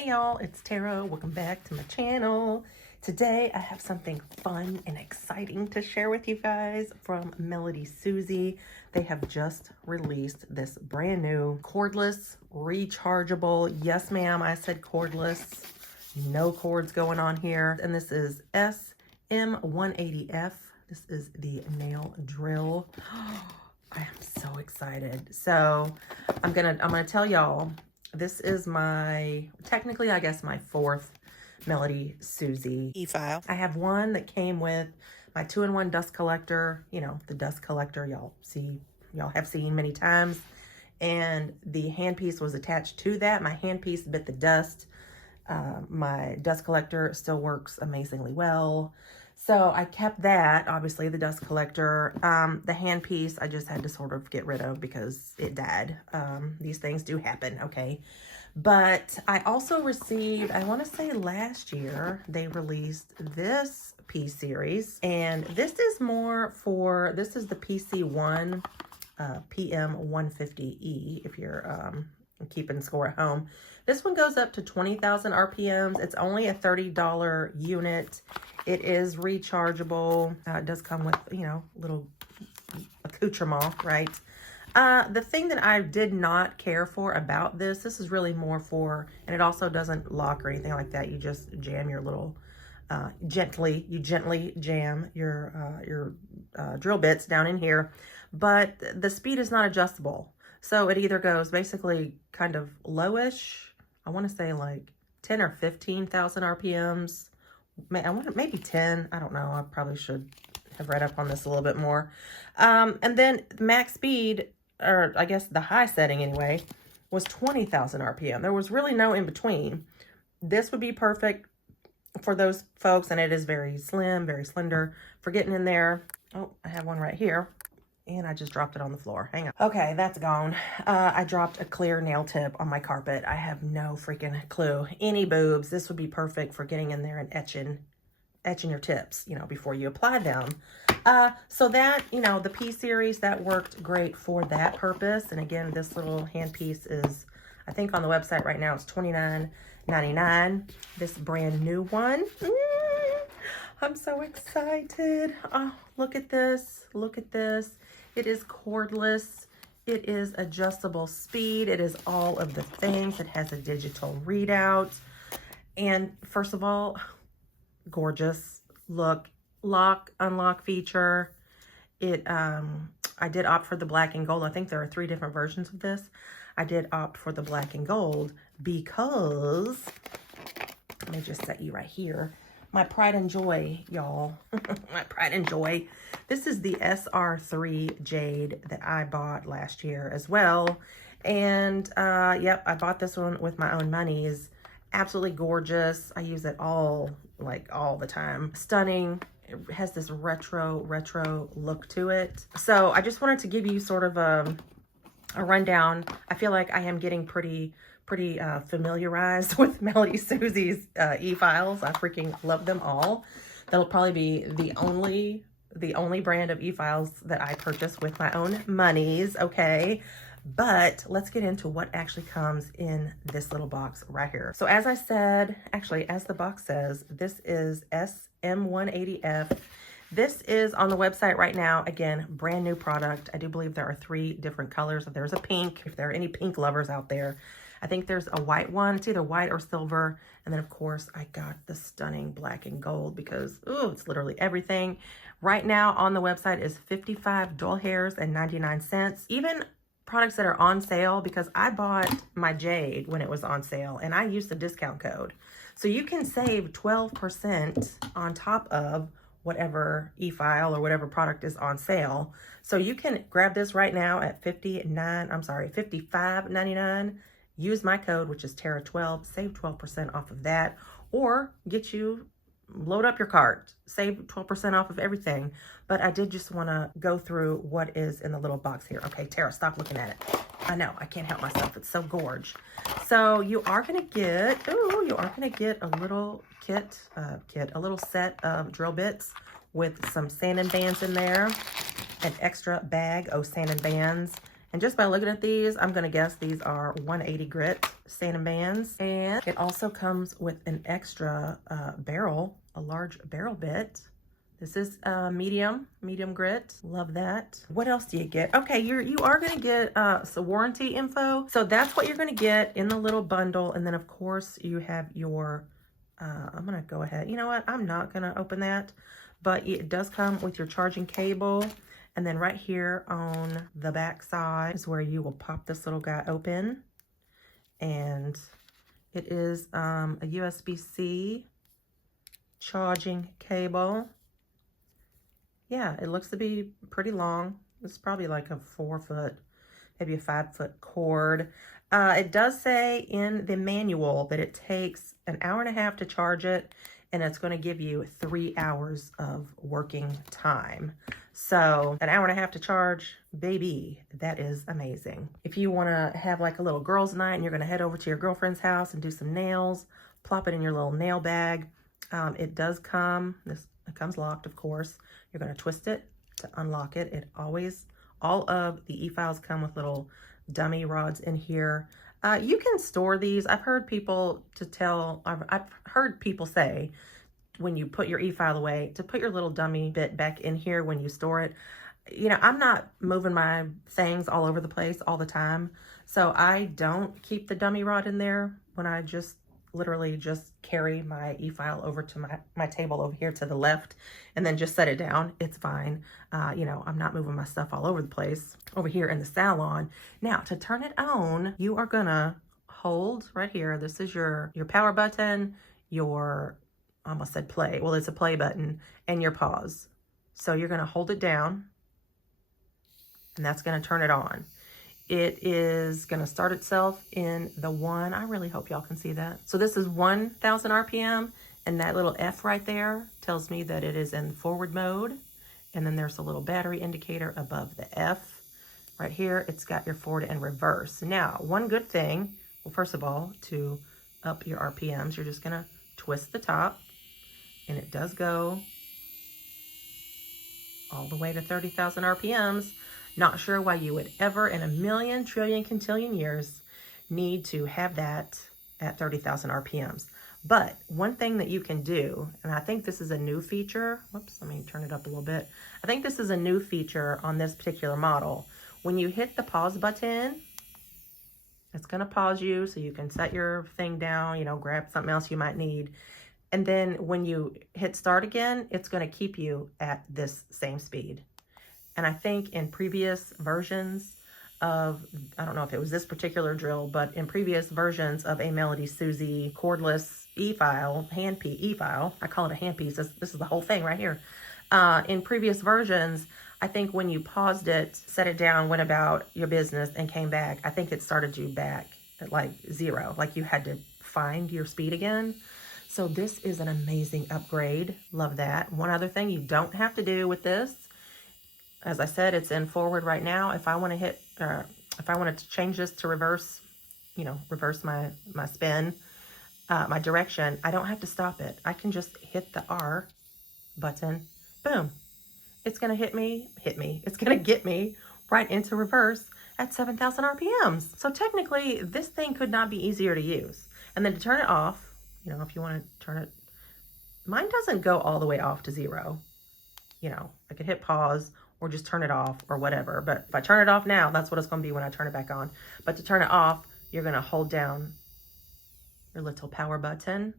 Hey y'all, it's Tara. Welcome back to my channel. Today I have something fun and exciting to share with you guys from melodysusie. They have just released this brand new cordless, rechargeable. Yes, ma'am, I said cordless. No cords going on here. And this is SM180F. This is the nail drill. I am so excited. So I'm gonna tell y'all, this is technically, I guess, my fourth melodysusie e-file. I have one that came with my 2-in-1 dust collector, you know, the dust collector y'all have seen many times. And the handpiece was attached to that. My handpiece bit the dust. My dust collector still works amazingly well. So I kept that, obviously, the dust collector. The handpiece I just had to sort of get rid of because it died. These things do happen, okay? But I also received, I want to say last year, they released this P series. And this is more for, this is the PC1 PM150E, if you're keeping score at home. This one goes up to 20,000 RPMs. It's only a $30 unit. It is rechargeable. It does come with, you know, little accoutrement, right? The thing that I did not care for about this is really more for, and it also doesn't lock or anything like that. You just jam your little, gently jam your drill bits down in here. But the speed is not adjustable. So it either goes basically kind of lowish. I want to say like 10 or 15,000 RPMs. Maybe 10. I don't know. I probably should have read up on this a little bit more. And then max speed, or I guess the high setting anyway, was 20,000 RPM. There was really no in between. This would be perfect for those folks, and it is very slim, very slender for getting in there. Oh, I have one right here. And I just dropped it on the floor. Hang on. Okay, that's gone. I dropped a clear nail tip on my carpet. I have no freaking clue. Any boobs, this would be perfect for getting in there and etching your tips, you know, before you apply them. So that, you know, the P series, that worked great for that purpose. And again, this little handpiece is, I think on the website right now, it's $29.99. This brand new one. I'm so excited. Oh, look at this. Look at this. It is cordless. It is adjustable speed. It is all of the things. It has a digital readout. And first of all, gorgeous. Look, lock, unlock feature. I did opt for the black and gold. I think there are 3 different versions of this. I did opt for the black and gold because, let me just set you right here. My pride and joy, y'all. My pride and joy. This is the SR3 Jade that I bought last year as well. And yep, I bought this one with my own money. It's absolutely gorgeous. I use it all the time. Stunning. It has this retro look to it. So I just wanted to give you sort of a rundown. I feel like I am getting pretty familiarized with melodysusie's e-files. I freaking love them all. That'll probably be the only brand of e-files that I purchase with my own monies, okay? But let's get into what actually comes in this little box right here. So as I said, actually, as the box says, this is SM180F. This is on the website right now. Again, brand new product. I do believe there are 3 different colors. There's a pink, if there are any pink lovers out there. I think there's a white one. It's either white or silver. And then, of course, I got the stunning black and gold because, ooh, it's literally everything. Right now on the website is $55.99. Even products that are on sale, because I bought my Jade when it was on sale, and I used the discount code. So you can save 12% on top of whatever e-file or whatever product is on sale. So you can grab this right now at $55.99. Use my code, which is Tara12, save 12% off of that, or load up your cart, save 12% off of everything. But I did just want to go through what is in the little box here. Okay, Tara, stop looking at it. I know, I can't help myself. It's so gorge. So you are going to get, a little a little set of drill bits with some sanding bands in there, an extra bag of sanding bands, And just by looking at these, I'm going to guess these are 180 grit sanding bands. And it also comes with an extra barrel, a large barrel bit. This is medium grit. Love that. What else do you get? Okay, you are going to get some warranty info. So that's what you're going to get in the little bundle. And then of course you have your, I'm going to go ahead. You know what? I'm not going to open that, but it does come with your charging cable. And then right here on the back side is where you will pop this little guy open. And it is a USB-C charging cable. Yeah, it looks to be pretty long. It's probably like a 4-foot, maybe a 5-foot cord. It does say in the manual that it takes an hour and a half to charge it, and it's going to give you 3 hours of working time. So an hour and a half to charge, baby, that is amazing. If you want to have like a little girls' night and you're going to head over to your girlfriend's house and do some nails, plop it in your little nail bag. It does come, it comes locked, of course. You're going to twist it to unlock it. It always, all of the e-files come with little dummy rods in here. You can store these. I've heard people I've heard people say when you put your e-file away to put your little dummy bit back in here when you store it. You know, I'm not moving my things all over the place all the time. So I don't keep the dummy rod in there when I literally just carry my e-file over to my table over here to the left and then just set it down. It's fine. You know, I'm not moving my stuff all over the place over here in the salon. Now to turn it on, you are gonna hold right here. This is your power button, your, I almost said play. Well, it's a play button, and your pause. So you're gonna hold it down and that's gonna turn it on. It is going to start itself in the one. I really hope y'all can see that. So this is 1,000 RPM, and that little F right there tells me that it is in forward mode. And then there's a little battery indicator above the F. Right here, it's got your forward and reverse. Now, one good thing, well, first of all, to up your RPMs, you're just going to twist the top, and it does go all the way to 30,000 RPMs. Not sure why you would ever in a million, trillion, quintillion years need to have that at 30,000 RPMs. But one thing that you can do, and I think this is a new feature. Whoops, let me turn it up a little bit. I think this is a new feature on this particular model. When you hit the pause button, it's going to pause you so you can set your thing down, you know, grab something else you might need. And then when you hit start again, it's going to keep you at this same speed. And I think in previous versions of, I don't know if it was this particular drill, but in previous versions of a melodysusie cordless e-file, hand-piece e-file, I call it a hand-piece, this is the whole thing right here. In previous versions, I think when you paused it, set it down, went about your business and came back, I think it started you back at like 0, like you had to find your speed again. So this is an amazing upgrade. Love that. One other thing you don't have to do with this, as I said, it's in forward right now. If I want to hit, if I wanted to change this to reverse, you know, reverse my spin, my direction, I don't have to stop it. I can just hit the R button, boom. It's going to hit me. It's going to get me right into reverse at 7,000 RPMs. So technically, this thing could not be easier to use. And then to turn it off, you know, if you want to turn it, mine doesn't go all the way off to 0. You know, I could hit pause or just turn it off or whatever. But if I turn it off now, that's what it's going to be when I turn it back on. But to turn it off, you're going to hold down your little power button.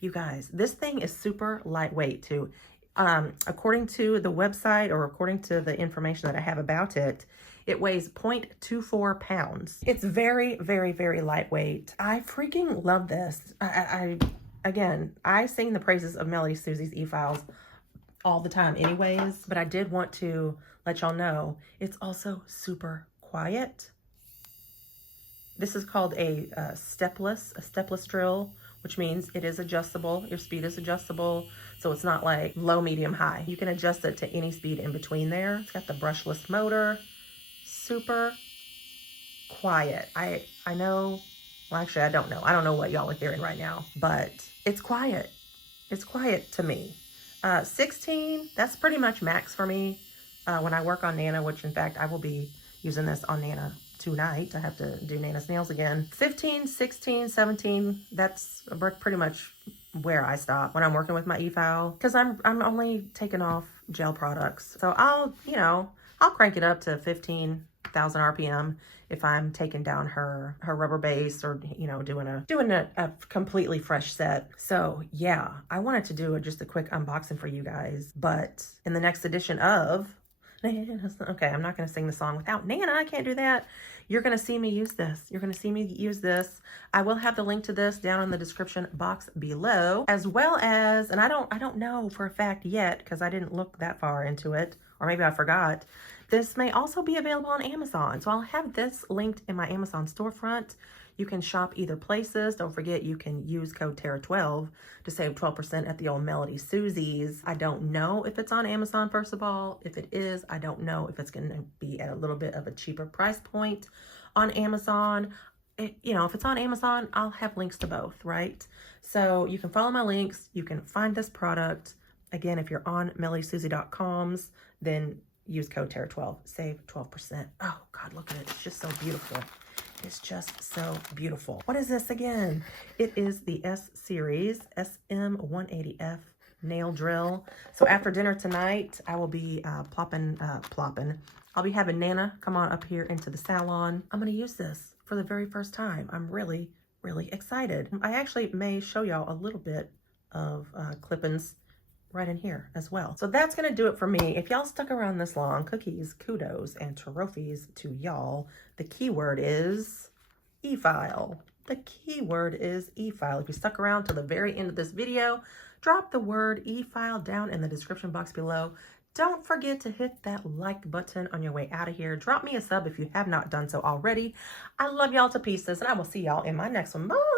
You guys, this thing is super lightweight too. According to the website, or according to the information that I have about it, it weighs 0.24 pounds. It's very, very, very lightweight. I freaking love this. Again, I sing the praises of melodysusie's e-files all the time anyways, but I did want to let y'all know it's also super quiet. This is called a stepless drill, which means it is adjustable. Your speed is adjustable, so it's not like low, medium, high. You can adjust it to any speed in between there. It's got the brushless motor, super quiet. I know, well, actually, I don't know. I don't know what y'all are hearing right now, but it's quiet. It's quiet to me. 16, that's pretty much max for me when I work on Nana, which in fact I will be using this on Nana tonight. I have to do Nana's nails again. 15, 16, 17, that's pretty much where I stop when I'm working with my e-file, because I'm only taking off gel products. So I'll crank it up to 15,000 RPM if I'm taking down her rubber base, or doing a completely fresh set. So yeah, I wanted to do just a quick unboxing for you guys, but in the next edition of okay, I'm not going to sing the song without Nana. I can't do that. You're going to see me use this. You're going to see me use this. I will have the link to this down in the description box below, as well as, and I don't know for a fact yet because I didn't look that far into it, or maybe I forgot. This may also be available on Amazon. So I'll have this linked in my Amazon storefront. You can shop either places. Don't forget, you can use code TERRA12 to save 12% at the old melodysusies. I don't know if it's on Amazon, first of all. If it is, I don't know if it's going to be at a little bit of a cheaper price point on Amazon. If it's on Amazon, I'll have links to both, right? So you can follow my links. You can find this product. Again, if you're on melodysusie.coms, then use code TERRA12, save 12%. Oh God, look at it. It's just so beautiful. It's just so beautiful. What is this again? It is the S series SM180F nail drill. So after dinner tonight, I will be plopping. I'll be having Nana come on up here into the salon. I'm going to use this for the very first time. I'm really, really excited. I actually may show y'all a little bit of clippings right in here as well. So that's going to do it for me. If y'all stuck around this long, cookies, kudos, and trophies to y'all. The keyword is e-file. The keyword is e-file. If you stuck around to the very end of this video, drop the word e-file down in the description box below. Don't forget to hit that like button on your way out of here. Drop me a sub if you have not done so already. I love y'all to pieces, and I will see y'all in my next one. Bye!